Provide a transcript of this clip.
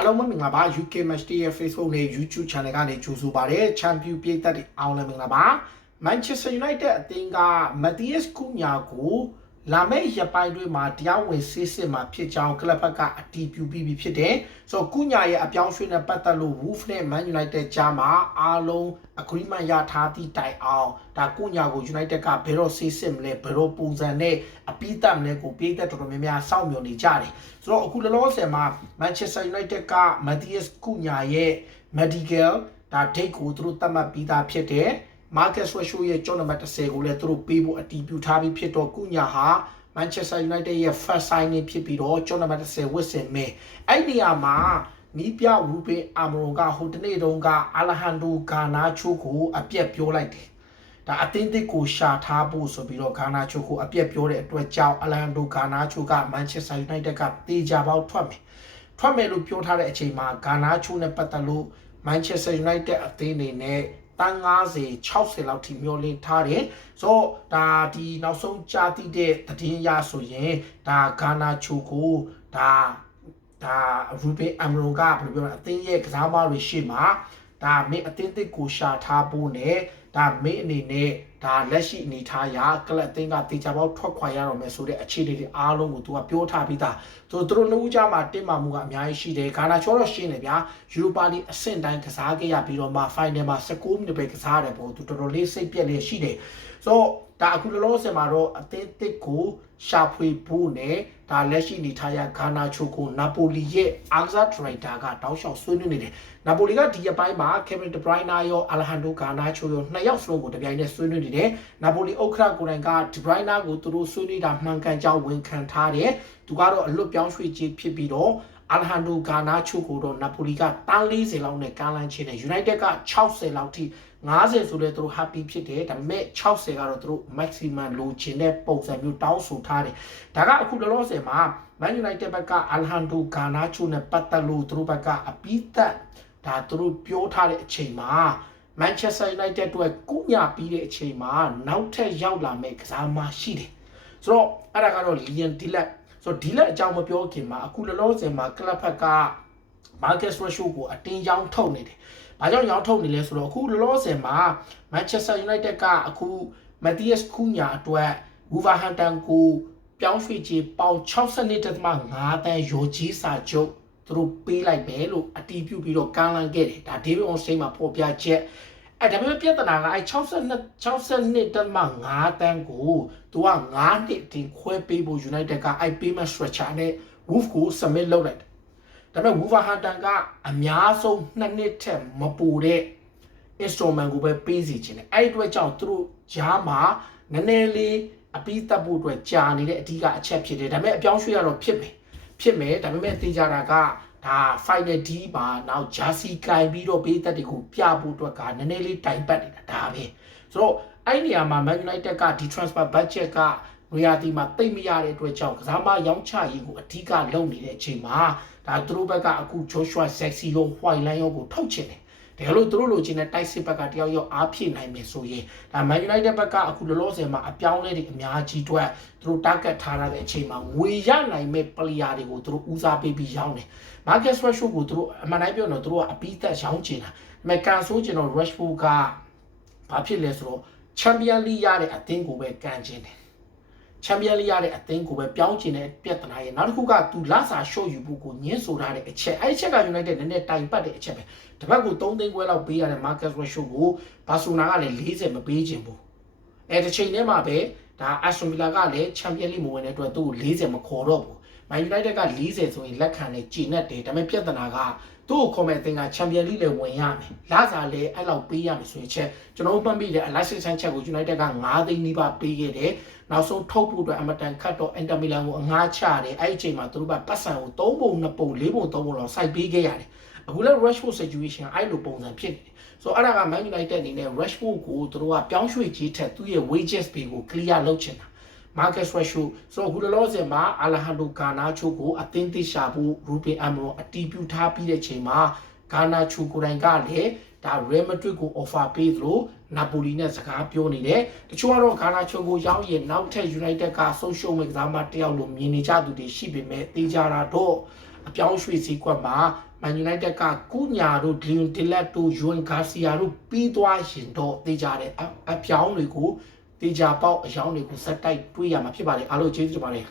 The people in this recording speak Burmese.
အားလုံးပဲမင်္ဂလာပါ UK Match Day ရဲ့ Facebook နဲ့ YouTube Channel ကနေကြိုဆိုပါရစေ Champion ပြည်သက်တွေအားလုံးလည်းမင်္ဂလာပါ Manchester United အသင်းက Matthias Cunha ကို လာမယ့်ရက်ပိုင်းတွေမှာတရားဝင်ဆေးစစ်မှာဖြစ်ကြောင်းကလပ်ဘက်ကအတည်ပြုပြီးပြီဖြစ်တယ်။ဆိုတော့ကုညာရဲ့အပြောင်းရွှေ့နဲ့ပတ်သက်လို့ Wolves နဲ့ Man United ကြားမှာအားလုံး agreement ရထားသည့်တိုင်အောင်ဒါကုညာကို United ကဘယ်တော့ဆေးစစ်မလဲဘယ်တော့ပုံစံနဲ့အပိသက်မလဲကိုပြည်သက်တော်တော်များများစောင့်မျှော်နေကြတယ်။ဆိုတော့အခုလောလောဆယ်မှာ Manchester United က Matthias Cunha ရဲ့ medical ဒါ date ကိုသူတို့သတ်မှတ်ပြီးသားဖြစ်တယ်။ Marcus Rashford ရဲ့ကျောင်းနံပါတ်10ကိုလည်းသူတို့ပေးဖို့အတည်ပြုထားပြီးဖြစ်တော့ကုညာဟာ Manchester United ရဲ့ first signing ဖြစ်ပြီးတော့ကျောင်းနံပါတ်10ဝစ်စင်မဲအဲ့ဒီနေရာမှာနီးပြရူပင်အာမရွန်ကဟိုတနေ့တုန်းကအာလဟန်ဒိုဂါနာချိုကိုအပြက်ပြောလိုက်တယ်ဒါအသင်းသစ်ကိုရှာထားဖို့ဆိုပြီးတော့ဂါနာချိုကိုအပြက်ပြောတဲ့အတွက်ကြောင့်အာလဟန်ဒိုဂါနာချိုက Manchester United ကတေချာပေါက်ထွက်မယ်ထွက်မယ်လို့ပြောထားတဲ့အချိန်မှာဂါနာချိုနဲ့ပတ်သက်လို့ Manchester United အသင်းနေနဲ့ တန်း90 60လောက်ထိမျောလင့်ထားတယ်ဆိုတော့ဒါဒီနောက်ဆုံးကြားသိတဲ့သတင်းအရဆိုရင်ဒါဂါနာချိုကိုဒါဒါရူဘင်အမ်ရိုကဘယ်လိုပြောလဲအသင်းရဲ့ကစားမတွေရှေ့မှာ ဒါမင်းအသင်းတစ်ကိုရှာထားဖို့နဲ့ဒါမင်းအနေနဲ့ဒါလက်ရှိအနေထားရာကလပ်အသင်းကတေချာပေါက်ထွက်ခွာရတော့မယ်ဆိုတဲ့အခြေအနေတွေအားလုံးကိုသူကပြောထားပြီးသားသူတို့နှစ်ဦးကြားမှာတင်မာမှုကအများကြီးရှိတယ်ဂါနာချောတော့ရှင်းတယ်ဗျာယူရိုပါလီအဆင့်တိုင်းကစားခဲ့ရပြီးတော့မှဖိုင်နယ်မှာ16မိနစ်ပဲကစားရတယ်ပေါ့သူတော်တော်လေးစိတ်ပြက်လေးရှိတယ်ဆိုတော့ ဒါအခုလောလောဆယ်မှာတော့အသင်းတစ်ကိုရှာဖွေဖို့နဲ့ဒါလက်ရှိနေထားရဂါနာချိုကိုနာပိုလီရဲ့အာဇာဒရိုက်တာကတောက်လျှောက်ဆွေးနွေးနေတယ်နာပိုလီကဒီအပိုင်းမှာကေဗင်ဒဘရိုင်နာရောအလဟန်ဒိုဂါနာချိုရောနှစ်ယောက်စလုံးကိုတပြိုင်နက်ဆွေးနွေးနေတယ်နာပိုလီဥက္ခရာကိုယ်တိုင်ကဒဘရိုင်နာကိုသူတို့ဆွေးနွေးတာမှန်ကန်ကြောင်းဝန်ခံထားတယ်သူကတော့အလွတ်ပြောင်းရွှေ့ခြင်းဖြစ်ပြီးတော့အလဟန်ဒိုဂါနာချိုကိုတော့နာပိုလီကတန်း40လောက်နဲ့ကမ်းလှမ်းခြင်းနဲ့ United က60လောက်ထိ 90ဆိုလဲသူတို့ happy ဖြစ်တယ်ဒါပေမဲ့60ကတော့သူတို့ maximum လိုချင်တဲ့ပုံစံမျိုးတောင်းဆိုထားတယ်ဒါကအခုလောလောဆယ်မှာ Man United ဘက်ကအာလဟန်ဒိုဂါနာချိုနဲ့ပတ်သက်လို့သူတို့ဘက်ကအပိသက်ဒါသူတို့ပြောထားတဲ့အချိန်မှာ Manchester United အတွက်ကုညာပြီးတဲ့အချိန်မှာနောက်ထပ်ရောက်လာမဲ့ကစားမရှိတယ်ဆိုတော့အဲ့ဒါကတော့ Liam Delap ဆိုတော့ Delap အကြောင်းမပြောခင်မှာအခုလောလောဆယ်မှာ club ဘက်က Marcus Rashford ကိုအတင်းရောင်းထုတ်နေတယ်။ ဘာကြောင့်ရောင်းထုတ်နေလဲဆိုတော့အခုလောလောဆယ်မှာ Manchester United ကအခု Matthias Cunha အတွက် Wolverhampton ကိုပြောင်းရွှေ့ခြင်းပေါင်62.5တန်းရောကြီးစာချုပ်သူတို့ပေးလိုက်မယ်လို့အတီးပြုပြီးတော့ကမ်းလှမ်းခဲ့တယ်။ဒါ David Ornstein မှာဖော်ပြချက်အဲ့ဒါပေမဲ့ပြဿနာကအဲ့62 62.5တန်းကိုသူက9နှစ်တင်ခွဲပေးဖို့ United ကအဲ့ payment structure နဲ့ Wolf ကို submit လုပ်လိုက်တယ်။ ဒါပေမဲ့ Wolverhampton ကအများဆုံး2နှစ်ထက်မပိုတဲ့ instrument ကိုပဲပေးစီခြင်းတယ်။အဲ့ဒီအတွက်ကြောင့်သူတို့ဂျားမှာနည်းနည်းလေးအပြီးတက်ဖို့အတွက်ကြာနေတဲ့အဓိကအချက်ဖြစ်တယ်။ဒါပေမဲ့အပြောင်းရွှေ့ရတော့ဖြစ်မယ်။ဖြစ်မယ်ဒါပေမဲ့သိကြတာကဒါ final D မှာနောက် jersey ကင်ပြီးတော့ပေးသက်တွေကိုပြဖို့အတွက်ကနည်းနည်းလေးတိုင်ပတ်နေတာဒါပဲဆိုတော့အဲ့ဒီနေရာမှာ Man United ကဒီ transfer budget က ရီယာတီမှာတိတ်မရတဲ့အတွက်ကြောင့်ကစားမရောင်းချရေးကိုအဓိကလုပ်နေတဲ့အချိန်မှာဒါသူတို့ဘက်ကအခု Joshua Sexy ရော White Line ရောကိုထုတ်ချင်တယ်တကယ်လို့သူတို့လိုချင်တဲ့တိုက်စစ်ဘက်ကတယောက်ယောက်အားဖြည့်နိုင်မယ်ဆိုရင်ဒါ Man United ဘက်ကအခုလောလောဆယ်မှာအပြောင်းလဲတွေအများကြီးအတွက်သူတို့ target ထားရတဲ့အချိန်မှာငွေရနိုင်မဲ့ player တွေကိုသူတို့ဦးစားပေးပြီးရောင်းတယ် Marcus Rashford ကိုသူတို့အမှန်တိုင်းပြောတော့သူတို့ကအပြီးသက်ရောင်းချင်တာဒါပေမဲ့ကန်ဆိုးချင်တော့ Rashford ကဘာဖြစ်လဲဆိုတော့ Champion League ရတဲ့အသင်းကိုပဲကန်ချင်တယ် ချန်ပီယံလိရတဲ့အသင်းကိုပဲပြောင်းချင်တဲ့ပြဿနာရဲ့နောက်တစ်ခုကသူလဆာရှော့ယူဖို့ကိုညှင်းဆိုထားတဲ့အချက်အဲ့ဒီချက်က United နည်းနည်းတိုင်ပတ်တဲ့အချက်ပဲတပတ်ကို3သိန်းခွဲလောက်ပေးရတဲ့ Marcus Rashford ကိုဘာဆိုနာကလည်း40မပေးချင်ဘူးအဲ့ဒီချိန်ထဲမှာပဲဒါ Aston Villa ကလည်း Champion League မဝင်တဲ့အတွက်သူ့ကို40မခေါ်တော့ဘူး Man United က40ဆိုရင်လက်ခံနဲ့ကြည်နဲ့တယ်ဒါပေမဲ့ပြဿနာကသူ့ကိုခေါ်မဲ့အသင်းက Champion League လည်းဝင်ရမယ်။လာစားလည်းအဲ့လောက်ပေးရမယ်ဆိုရင်ချက်ကျွန်တော်တို့မှတ်မိတယ် Alexis Sanchez ကို United က9သိန်းနီးပါးပေးခဲ့တယ်။ နောက်ဆုံးထုတ်ဖို့အတွက်အမတန်ခတ်တော့ Inter Milan ကိုအငှားချတယ်။အဲ့ဒီအချိန်မှာသူတို့ကပတ်စံကို3ပုံ2ပုံ4ပုံ3ပုံလောက်စိုက်ပေးခဲ့ရတယ်။အခုလည်း Rashford situation အဲ့လိုပုံစံဖြစ်နေတယ်။ဆိုတော့အဲ့ဒါက Man United အနေနဲ့ Rashford ကိုသူတို့ကပြောင်းရွှေ့ကြီးထက်သူ့ရဲ့ wages pay ကို clear လုပ်ချင်တာ။ Marcus Rashford ဆိုတော့အခုလောလောဆယ်မှာ Alejandro Garnacho ကိုအသင်းသိရှာဖို့ Ruben Amorim အတီးပြုထားပြီးတဲ့ချိန်မှာ Garnacho ကိုယ်တိုင်ကလည်း ဒါ Real Madrid ကို offer ပေးသလို Napoli နဲ့စကားပြောနေတယ်တချို့ကတော့ Garnacho ကိုရောက်ရင်နောက်ထပ် United ကဆုံးရှုံးမဲ့ကစားမတစ်ယောက်လိုမြင်နေကြသူတွေရှိပေမဲ့သိကြတာတော့အပြောင်းရွှေ့စည်းကွက်မှာ Man United ကကုညာတို့ဒလင်တီလက်တို့ယွန်ဂါစီယာတို့ပြီးသွားရင်တော့တေးကြတဲ့အအပြောင်းတွေကိုတေးကြပေါက်အယောင်းတွေကိုစက်တိုက်တွေးရမှာဖြစ်ပါတယ်အားလုံးကျေးဇူးတင်ပါတယ်